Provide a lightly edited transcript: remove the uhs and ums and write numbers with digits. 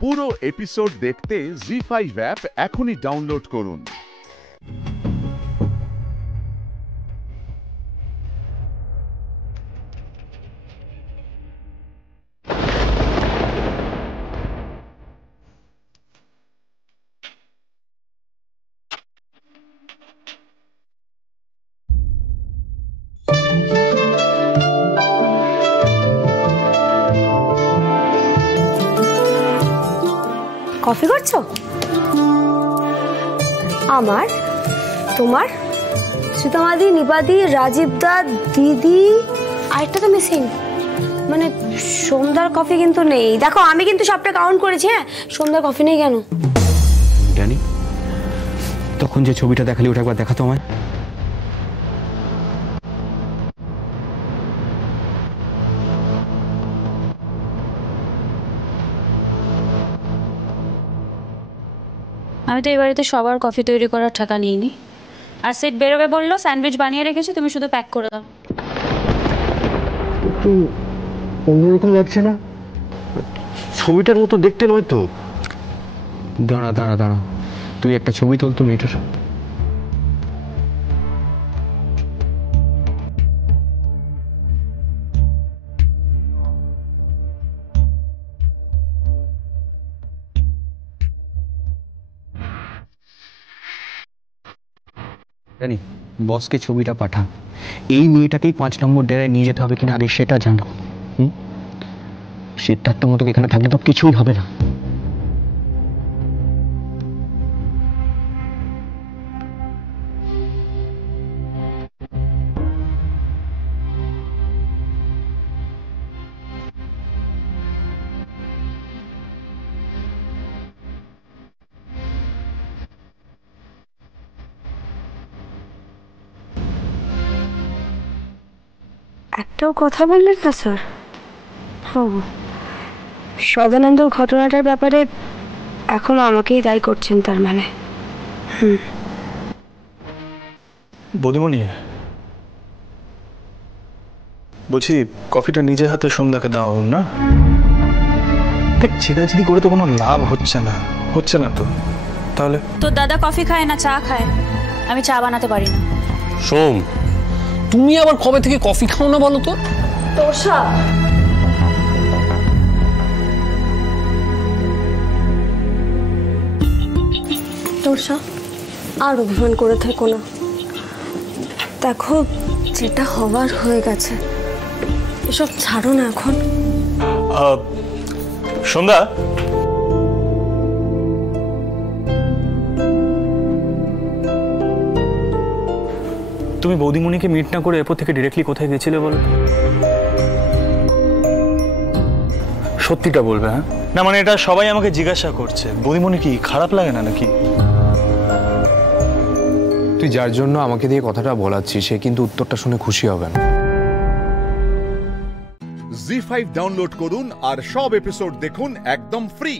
পুরো এপিসোড দেখতে জি5 অ্যাপ এখনই ডাউনলোড করুন। কফি করছো? আমার, তোমার, সুতমাদি, নিপাদি, রাজীব দা, দিদি, আরেকটা তো মিসিং। মানে সন্ধ্যার কফি কিন্তু নেই। দেখো আমি কিন্তু সবটা কাউন্ট করেছি। হ্যাঁ, সন্ধ্যার কফি নেই কেন জানি। তখন যে ছবিটা দেখালি ওটা একবার দেখাতো আমায়। আমি তো এই বাড়িতে সবার কফি তৈরি করার টাকা নিইনি। আর সেট বেরোবে বললো, স্যান্ডউইচ বানিয়ে রেখেছি, তুমি শুধু প্যাক করে দাও। একটু অন্যরকম লাগছে না? ছবিটার মতো দেখতে নয় তো। দাঁড়া দাঁড়া দাঁড়া, তুই একটা ছবি তোল তো মেয়েটার। জানি বসকে ছবিটা পাঠা। এই মেয়েটাকেই 5 নম্বর ডেরায় নিয়ে যেতে হবে কিনা আগে সেটা জানো। সিদ্ধার্থ মতো এখানে থাকলে তো কিছুই হবে না। একটাও কথা বললেন না স্যার? সদানন্দর ঘটনাটার ব্যাপারে এখন আমাকেই দায়ী করছেন তার মানে? বৌদিমণি, বলছি কফিটা নিজে হাতে সন্ধ্যাকে দাও না। দেখ, ছিদাছিদি করে তো কোনো লাভ হচ্ছে না তো। তাহলে তোর দাদা কফি খায় না চা খায়, আমি চা বানাতে পারি না। সোম, তুমি আবার কবে থেকে কফি খাও না বলো তো? তোষা, তোষা আর অভিমান করে থেকো না। দেখো যেটা হওয়ার হয়ে গেছে, এসব ছাড়ো না এখন। সন্ধ্যা, তুমি বৌদিমণিকে মিট না করে এরপর থেকে ডিরেক্টলি কোথায় গেছিলে বলো? সত্যিটা বলবে। হ্যাঁ না, মানে এটা সবাই আমাকে জিজ্ঞাসা করছে। বৌদিমণি কি খারাপ লাগে না নাকি? তুই যার জন্য আমাকে দিয়ে কথাটা বলাচ্ছিস সে কিন্তু উত্তরটা শুনে খুশি হবে না। জি5 ডাউনলোড করুন আর সব এপিসোড দেখুন একদম ফ্রি।